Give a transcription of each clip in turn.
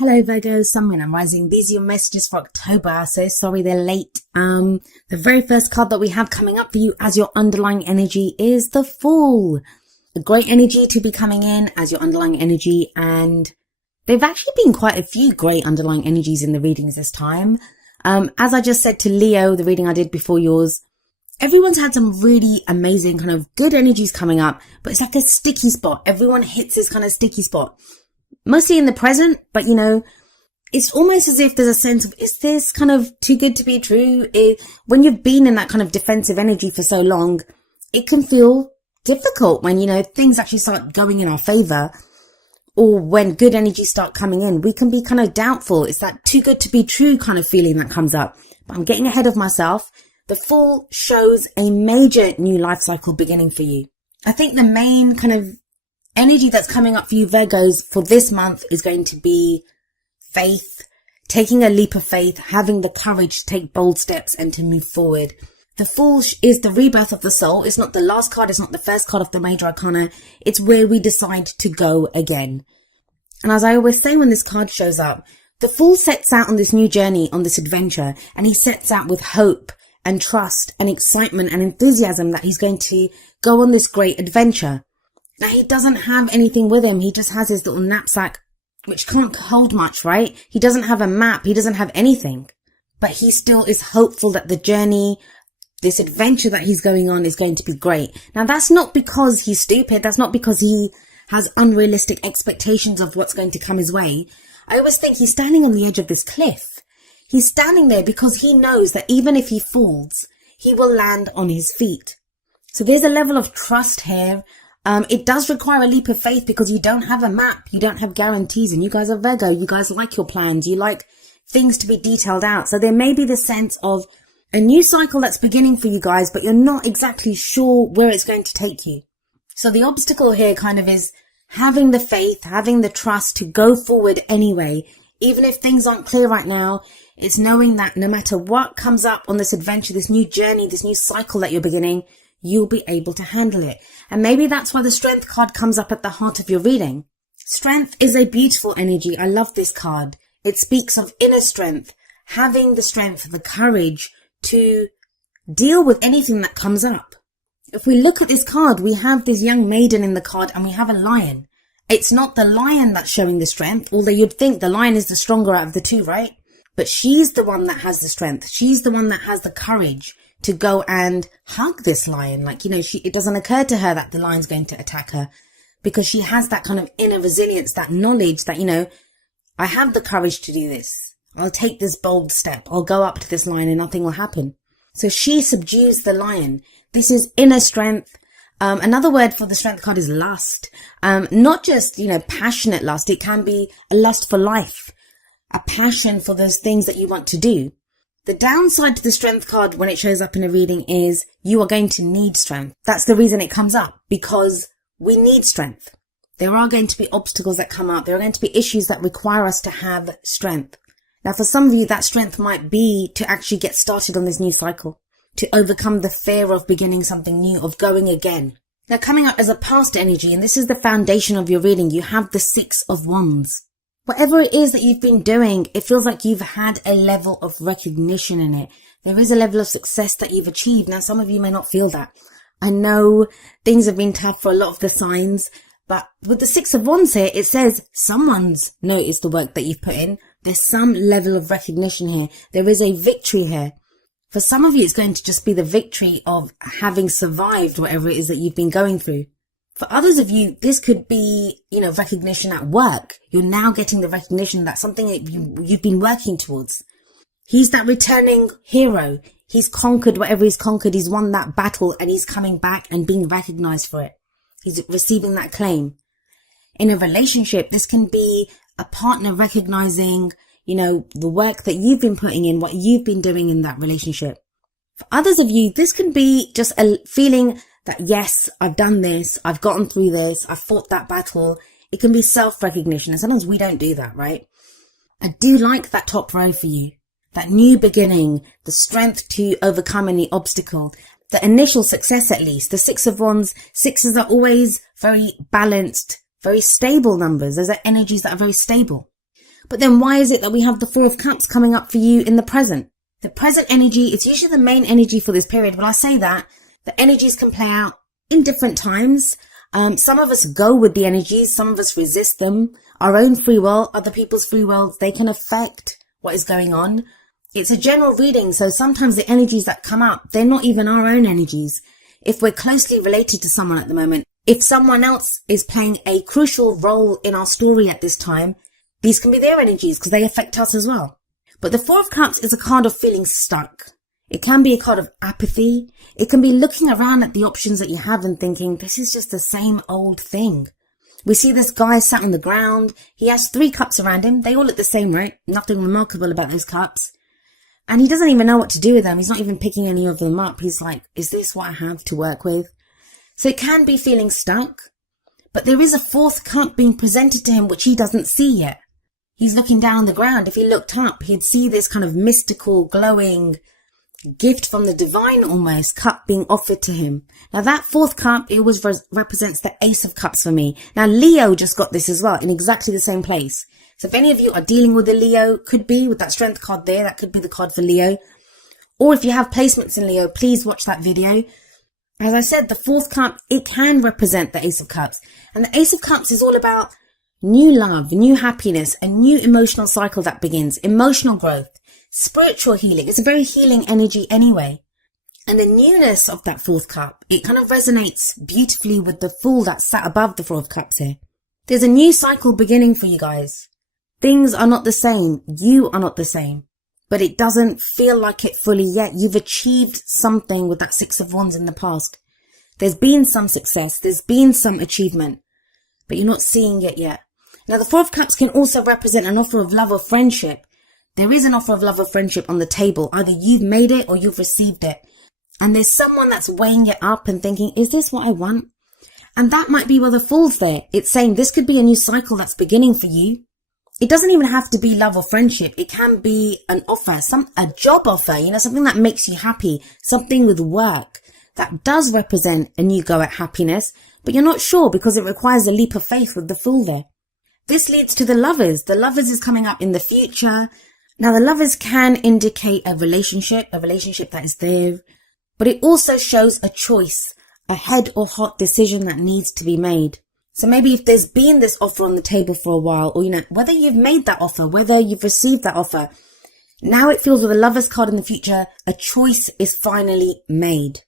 Hello Virgo, Sun, Moon and Rising. These are your messages for October. So sorry they're late. The very first card that we have coming up for you as your underlying energy is the Fool. A great energy to be coming in as your underlying energy, and there've actually been quite a few great underlying energies in the readings this time. As I just said to Leo, the reading I did before yours, everyone's had some really amazing kind of good energies coming up, but it's like a sticky spot. Everyone hits this kind of sticky spot. Mostly in the present, but you know, it's almost as if there's a sense of, is this kind of too good to be true? When you've been in that kind of defensive energy for so long, it can feel difficult when, you know, things actually start going in our favor, or when good energies start coming in, we can be kind of doubtful. It's that too good to be true kind of feeling that comes up. But I'm getting ahead of myself. The Fool shows a major new life cycle beginning for you. I think the main kind of energy that's coming up for you Virgos for this month is going to be faith, taking a leap of faith, having the courage to take bold steps and to move forward. The Fool is the rebirth of the soul. It's not the last card. It's not the first card of the major arcana. It's where we decide to go again. And as I always say when this card shows up, the Fool sets out on this new journey, on this adventure, and he sets out with hope and trust and excitement and enthusiasm that he's going to go on this great adventure. Now, he doesn't have anything with him. He just has his little knapsack, which can't hold much, right? He doesn't have a map. He doesn't have anything. But he still is hopeful that the journey, this adventure that he's going on, is going to be great. Now, that's not because he's stupid. That's not because he has unrealistic expectations of what's going to come his way. I always think he's standing on the edge of this cliff. He's standing there because he knows that even if he falls, he will land on his feet. So there's a level of trust here. It does require a leap of faith because you don't have a map, you don't have guarantees, and you guys are Virgo, you guys like your plans, you like things to be detailed out. So there may be the sense of a new cycle that's beginning for you guys, but you're not exactly sure where it's going to take you. So the obstacle here kind of is having the faith, having the trust to go forward anyway. Even if things aren't clear right now, it's knowing that no matter what comes up on this adventure, this new journey, this new cycle that you're beginning, you'll be able to handle it. And maybe that's why the Strength card comes up at the heart of your reading. Strength is a beautiful energy. I love this card. It speaks of inner strength, having the strength, the courage to deal with anything that comes up. If we look at this card, we have this young maiden in the card and we have a lion. It's not the lion that's showing the strength, although you'd think the lion is the stronger out of the two, right? But she's the one that has the strength. She's the one that has the courage to go and hug this lion. Like, you know, it doesn't occur to her that the lion's going to attack her because she has that kind of inner resilience, that knowledge that, you know, I have the courage to do this. I'll take this bold step. I'll go up to this lion and nothing will happen. So she subdues the lion. This is inner strength. Another word for the Strength card is lust. Not just, you know, passionate lust. It can be a lust for life, a passion for those things that you want to do. The downside to the Strength card when it shows up in a reading is you are going to need strength. That's the reason it comes up, because we need strength. There are going to be obstacles that come up. There are going to be issues that require us to have strength. Now, for some of you, that strength might be to actually get started on this new cycle, to overcome the fear of beginning something new, of going again. Now, coming up as a past energy, and this is the foundation of your reading, you have the Six of Wands. Whatever it is that you've been doing, it feels like you've had a level of recognition in it. There is a level of success that you've achieved. Now, some of you may not feel that. I know things have been tough for a lot of the signs, but with the Six of Wands here, it says someone's noticed the work that you've put in. There's some level of recognition here. There is a victory here. For some of you, it's going to just be the victory of having survived whatever it is that you've been going through. For others of you, this could be, you know, recognition at work. You're now getting the recognition that something that you've been working towards. He's that returning hero. He's conquered whatever he's conquered. He's won that battle and he's coming back and being recognized for it. He's receiving that claim. In a relationship, this can be a partner recognizing, you know, the work that you've been putting in, what you've been doing in that relationship. For others of you, this can be just a feeling that, yes, I've done this, I've gotten through this, I've fought that battle. It can be self-recognition, and sometimes we don't do that, right? I do like that top row for you. That new beginning, the strength to overcome any obstacle, the initial success at least. The Six of Wands, sixes are always very balanced, very stable numbers. Those are energies that are very stable. But then why is it that we have the Four of Cups coming up for you in the present? The present energy, it's usually the main energy for this period. When I say that, the energies can play out in different times. Some of us go with the energies, some of us resist them. Our own free will, other people's free will, they can affect what is going on. It's a general reading, so sometimes the energies that come up, they're not even our own energies. If we're closely related to someone at the moment, if someone else is playing a crucial role in our story at this time, these can be their energies because they affect us as well. But the Four of Cups is a card of feeling stuck. It can be a card of apathy. It can be looking around at the options that you have and thinking, this is just the same old thing. We see this guy sat on the ground. He has 3 cups around him. They all look the same, right? Nothing remarkable about those cups. And he doesn't even know what to do with them. He's not even picking any of them up. He's like, is this what I have to work with? So it can be feeling stuck. But there is a 4th cup being presented to him which he doesn't see yet. He's looking down on the ground. If he looked up, he'd see this kind of mystical, glowing gift from the divine almost cup being offered to him. Now that 4th cup, it always represents the Ace of Cups for me. Now Leo just got this as well in exactly the same place. So if any of you are dealing with a Leo, could be with that Strength card there, that could be the card for Leo. Or if you have placements in Leo, please watch that video. As I said, the 4th cup, it can represent the Ace of Cups. And the Ace of Cups is all about new love, new happiness, a new emotional cycle that begins, emotional growth, spiritual healing. It's a very healing energy anyway. And the newness of that 4th cup, it kind of resonates beautifully with the Fool that sat above the 4 of Cups here. There's a new cycle beginning for you guys. Things are not the same. You are not the same. But it doesn't feel like it fully yet. You've achieved something with that 6 of Wands in the past. There's been some success. There's been some achievement. But you're not seeing it yet. Now, the 4 of Cups can also represent an offer of love or friendship. There is an offer of love or friendship on the table. Either you've made it or you've received it. And there's someone that's weighing it up and thinking, is this what I want? And that might be where the Fool's there. It's saying this could be a new cycle that's beginning for you. It doesn't even have to be love or friendship. It can be an offer, a job offer, something that makes you happy, something with work that does represent a new go at happiness, but you're not sure because it requires a leap of faith with the Fool there. This leads to the Lovers. The Lovers is coming up in the future. Now, the Lovers can indicate a relationship that is there, but it also shows a choice, a head or heart decision that needs to be made. So maybe if there's been this offer on the table for a while, or, whether you've made that offer, whether you've received that offer, now it feels with the Lovers card in the future, a choice is finally made.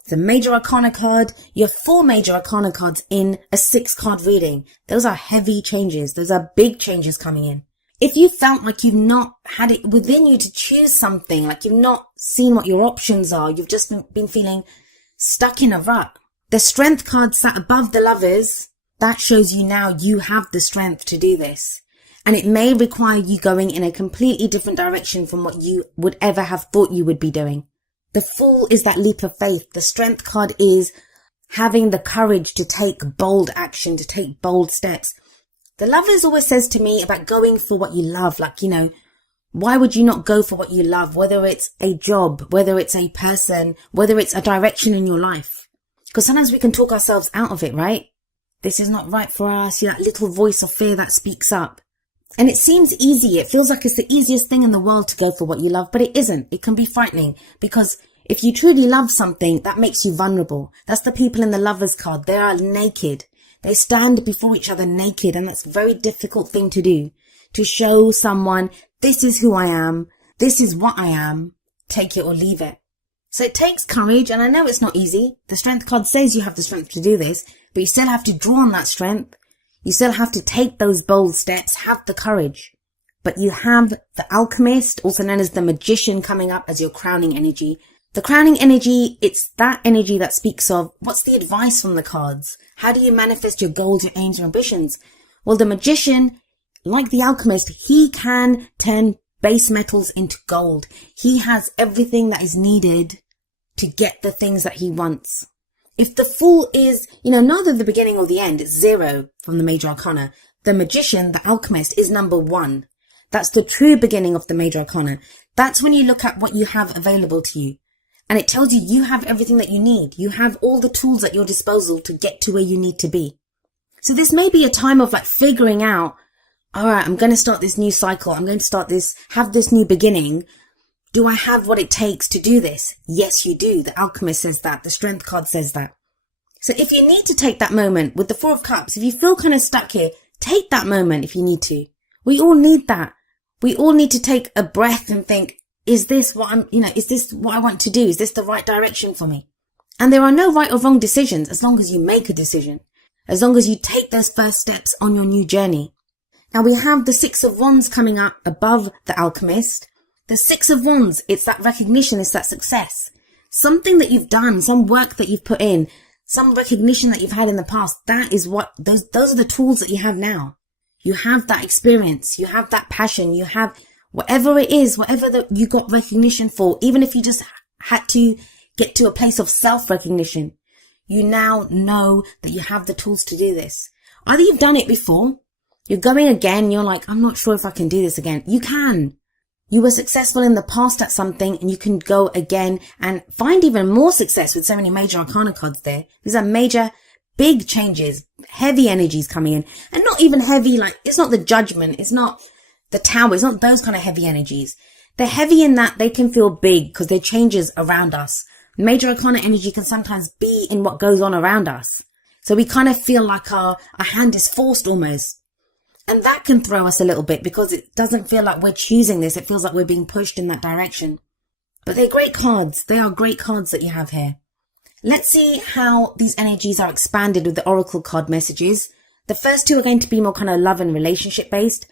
It's a Major Arcana card. You have 4 Major Arcana cards in a 6-card reading. Those are heavy changes. Those are big changes coming in. If you felt like you've not had it within you to choose something, like you've not seen what your options are, you've just been feeling stuck in a rut. The Strength card sat above the Lovers. That shows you now you have the strength to do this. And it may require you going in a completely different direction from what you would ever have thought you would be doing. The Fool is that leap of faith. The Strength card is having the courage to take bold action, to take bold steps. The Lovers always says to me about going for what you love. Like, why would you not go for what you love? Whether it's a job, whether it's a person, whether it's a direction in your life. Because sometimes we can talk ourselves out of it, right? This is not right for us. That little voice of fear that speaks up. And it seems easy. It feels like it's the easiest thing in the world to go for what you love, but it isn't. It can be frightening because if you truly love something, that makes you vulnerable. That's the people in the Lovers card. They are naked. They stand before each other naked, and that's a very difficult thing to do. To show someone, this is who I am. This is what I am. Take it or leave it. So it takes courage, and I know it's not easy. The Strength card says you have the strength to do this, but you still have to draw on that strength. You still have to take those bold steps, have the courage. But you have the Alchemist, also known as the Magician, coming up as your crowning energy. The crowning energy, it's that energy that speaks of what's the advice from the cards? How do you manifest your goals, your aims, your ambitions? Well, the Magician, like the Alchemist, he can turn base metals into gold. He has everything that is needed to get the things that he wants. If the Fool is, neither the beginning or the end, it's 0 from the Major Arcana. The Magician, the Alchemist, is number 1. That's the true beginning of the Major Arcana. That's when you look at what you have available to you. And it tells you you have everything that you need. You have all the tools at your disposal to get to where you need to be. So this may be a time of figuring out, all right, I'm going to start this new cycle. I'm going to have this new beginning. Do I have what it takes to do this? Yes, you do. The Alchemist says that. The Strength card says that. So if you need to take that moment with the Four of Cups, if you feel kind of stuck here, take that moment if you need to. We all need that. We all need to take a breath and think, is this what is this what I want to do? Is this the right direction for me? And there are no right or wrong decisions as long as you make a decision, as long as you take those first steps on your new journey. Now we have the Six of Wands coming up above the Alchemist. The Six of Wands, it's that recognition, it's that success. Something that you've done, some work that you've put in, some recognition that you've had in the past. That is what, those are the tools that you have now. You have that experience, you have that passion, you have whatever it is, whatever that you got recognition for, even if you just had to get to a place of self-recognition, you now know that you have the tools to do this. Either you've done it before, you're going again, you're like, I'm not sure if I can do this again. You can. You were successful in the past at something and you can go again and find even more success with so many major arcana cards there. These are major, big changes, heavy energies coming in, and not even heavy, like it's not the Judgment, it's not the Tower, it's not those kind of heavy energies. They're heavy in that they can feel big because they're changes around us. Major arcana energy can sometimes be in what goes on around us. So we kind of feel like our hand is forced almost. And that can throw us a little bit because it doesn't feel like we're choosing this. It feels like we're being pushed in that direction. But they're great cards. They are great cards that you have here. Let's see how these energies are expanded with the Oracle card messages. The first two are going to be more kind of love and relationship based.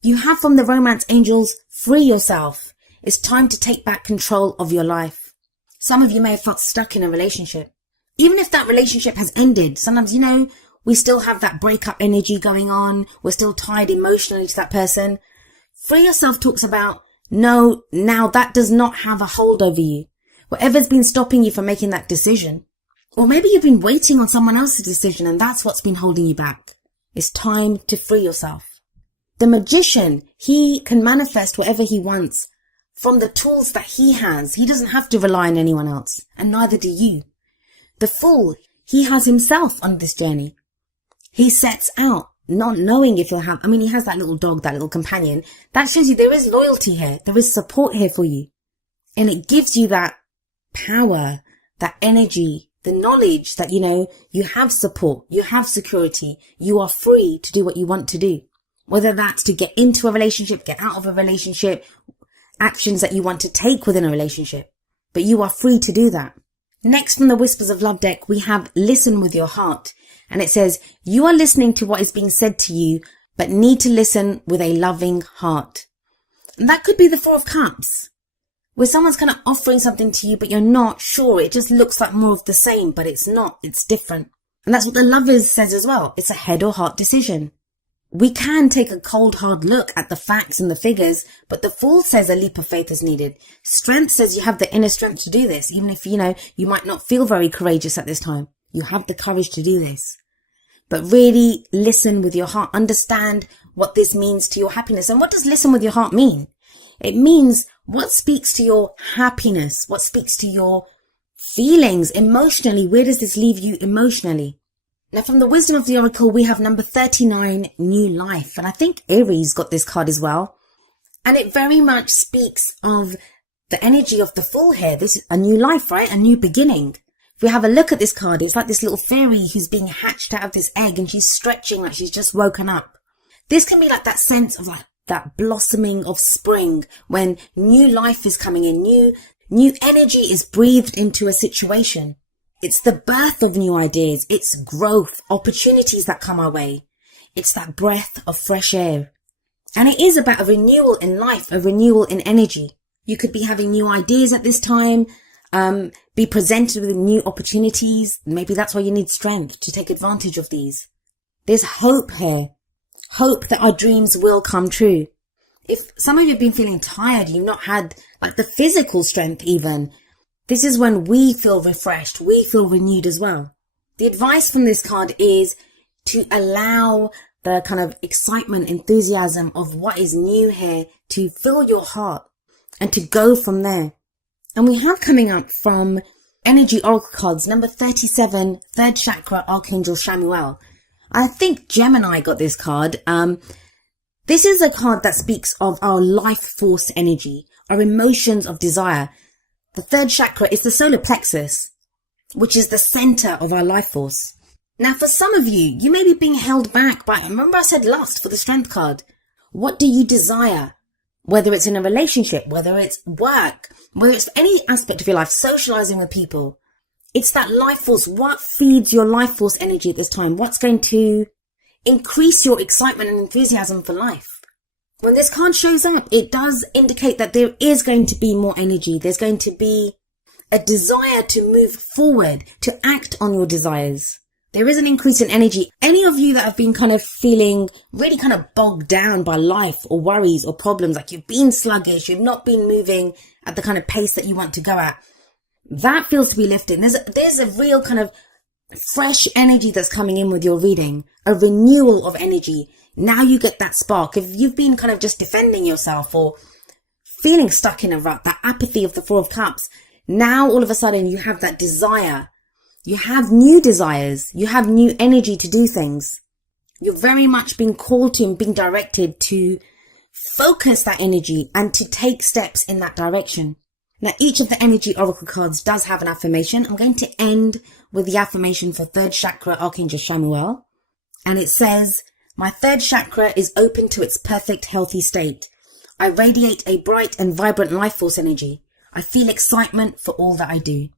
You have from the Romance Angels, free yourself. It's time to take back control of your life. Some of you may have felt stuck in a relationship. Even if that relationship has ended, sometimes, we still have that breakup energy going on. We're still tied emotionally to that person. Free yourself talks about, no, now that does not have a hold over you. Whatever's been stopping you from making that decision. Or maybe you've been waiting on someone else's decision and that's what's been holding you back. It's time to free yourself. The Magician, he can manifest whatever he wants from the tools that he has. He doesn't have to rely on anyone else, and neither do you. The Fool, he has himself on this journey. He sets out not knowing if he'll have, he has that little dog, that little companion. That shows you there is loyalty here. There is support here for you. And it gives you that power, that energy, the knowledge that, you have support, you have security, you are free to do what you want to do. Whether that's to get into a relationship, get out of a relationship, actions that you want to take within a relationship. But you are free to do that. Next from the Whispers of Love deck, we have Listen with Your Heart. And it says, you are listening to what is being said to you, but need to listen with a loving heart. And that could be the Four of Cups, where someone's kind of offering something to you, but you're not sure. It just looks like more of the same, but it's not. It's different. And that's what the Lovers says as well. It's a head or heart decision. We can take a cold, hard look at the facts and the figures, but the Fool says a leap of faith is needed. Strength says you have the inner strength to do this, even if, you might not feel very courageous at this time. You have the courage to do this. But really listen with your heart. Understand what this means to your happiness. And what does listen with your heart mean? It means what speaks to your happiness, what speaks to your feelings emotionally. Where does this leave you emotionally? Now, from the Wisdom of the Oracle, we have number 39, New Life. And I think Aries got this card as well. And it very much speaks of the energy of the Fool here. This is a new life, right? A new beginning. If we have a look at this card, it's like this little fairy who's being hatched out of this egg and she's stretching like she's just woken up. This can be like that sense of like that blossoming of spring when new life is coming in, new energy is breathed into a situation. It's the birth of new ideas. It's growth, opportunities that come our way. It's that breath of fresh air. And it is about a renewal in life, a renewal in energy. You could be having new ideas at this time, be presented with new opportunities. Maybe that's why you need strength to take advantage of these. There's hope here. Hope that our dreams will come true. If some of you have been feeling tired, you've not had like the physical strength even, this is when we feel refreshed. We feel renewed as well. The advice from this card is to allow the kind of excitement, enthusiasm of what is new here to fill your heart and to go from there. And we have coming up from Energy Oracle cards, number 37, third chakra, Archangel Shamuel. I think Gemini got this card. This is a card that speaks of our life force energy, our emotions of desire. The third chakra is the solar plexus, which is the center of our life force. Now, for some of you, you may be being held back by, remember I said lust for the strength card. What do you desire? Whether it's in a relationship, whether it's work, whether it's any aspect of your life, socializing with people. It's that life force. What feeds your life force energy at this time? What's going to increase your excitement and enthusiasm for life? When this card shows up, it does indicate that there is going to be more energy. There's going to be a desire to move forward, to act on your desires. There is an increase in energy. Any of you that have been kind of feeling really kind of bogged down by life or worries or problems, like you've been sluggish, you've not been moving at the kind of pace that you want to go at, that feels to be lifted. There's a real kind of fresh energy that's coming in with your reading, a renewal of energy. Now you get that spark. If you've been kind of just defending yourself or feeling stuck in a rut, that apathy of the Four of Cups, now all of a sudden you have that desire. You have new desires. You have new energy to do things. You're very much being called to and being directed to focus that energy and to take steps in that direction. Now, each of the energy oracle cards does have an affirmation. I'm going to end with the affirmation for third chakra, Archangel Chamuel. And it says, my third chakra is open to its perfect, healthy state. I radiate a bright and vibrant life force energy. I feel excitement for all that I do.